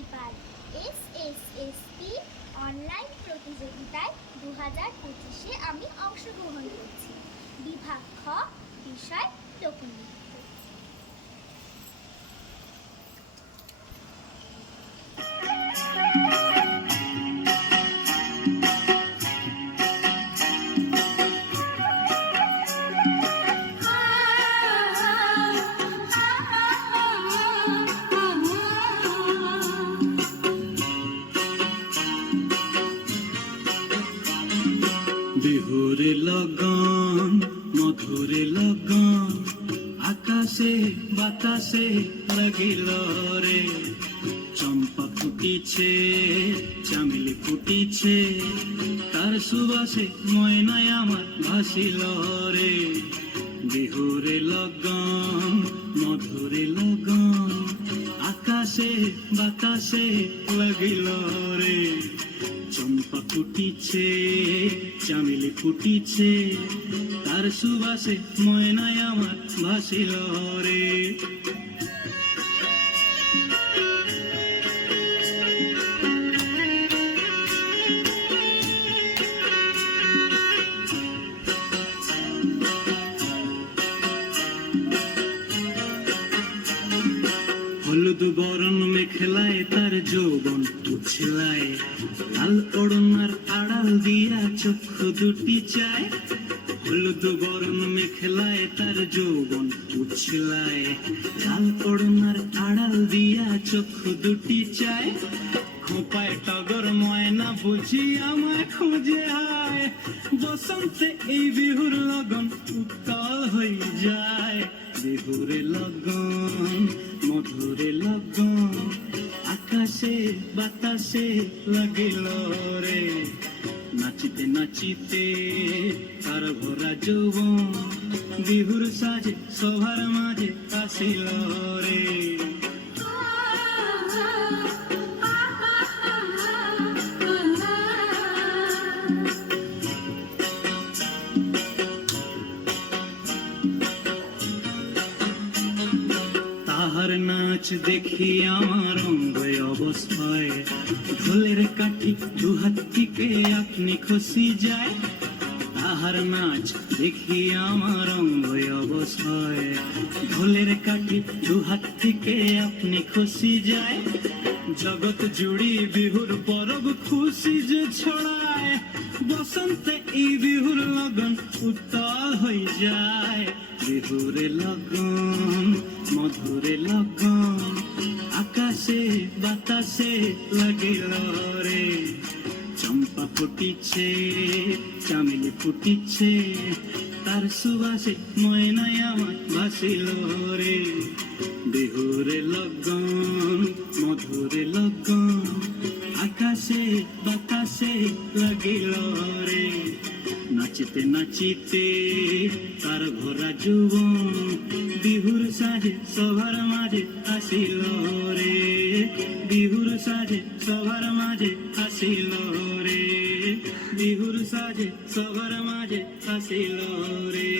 এবার এসএসএসপি অনলাইন প্রতিযোগিতায় 2025-এ আমি অংশগ্রহণ করছি। বিভাগ খ, বিষয় লোকনৃত্য। বিহুরে লগন মধুরে লগন আকাশে বাতাসে লাগিল রে, চম্পা ফুটিছে চামেলি ফুটিছে, তার সুবাসে ময়নায় আমার ভাসিল রে। বিহুরে লগন মধুরে লগন আকাশে বাতাসে লাগিল রে, চম্পা ফুটিছে চামেলি ফুটিছে, তার সুবাসে ময়নায় আমার ভাসিল রে। হলুদ বরণ মেখলায় তার যৌবন উছলায়, লাল ওড়নার আড়াল দিয়া চক্ষু দুটি চায়। হলুদ বরণ মেখলায় তার যৌবন উছলায়, লাল ওড়নার আড়াল দিয়া চক্ষু দুটি চায়। খোঁপায় টগর ময়না বুঝি আমায় খুঁজে আয়, বসন্তে এই বিহুর লগন উত্তাল হয়ে যায়। বিহুরে লগন মধুরে লগন আকাশে বাতাসে লাগিল রে, নাচিতে নাচিতে তার ভরা যৌবন বিহুর সাজে সবার মাঝে আসিল রে। তাহার নাচ দেখি আমার অঙ্গ অবস্থায়, ঢোলের কাঠি দুহাত থেকে আপনি খসি যায়। তাহার নাচ দেখি আমার অঙ্গ অবস্থায়, ঢোলের কাঠি দুহাত থেকে আপনি খসি যায়। জগৎ জুড়ি বিহুর পরব খুশি যে ছড়ায়, বসন্তে এই বিহুর লগন উত্তাল হয়ে যায়। বিহুরে লগন মধুরে লগন আকাশে বাতাসে লাগিল রে, চম্পা ফুটিছে চামেলি ফুটিছে, তার সুবাসে ময়নায় আমার ভাসিল রে। বিহুরে লগন মধুরে লগন আকাশে বাতাসে লাগিল রে, নাচিতে নাচিতে তার ভরা যৌবন বিহুর সাজে সবার মাঝে আসিল রে। বিহুর সাজে সবার মাঝে আসিল রে, বিহুর সাজে সবার মাঝে আসিল রে।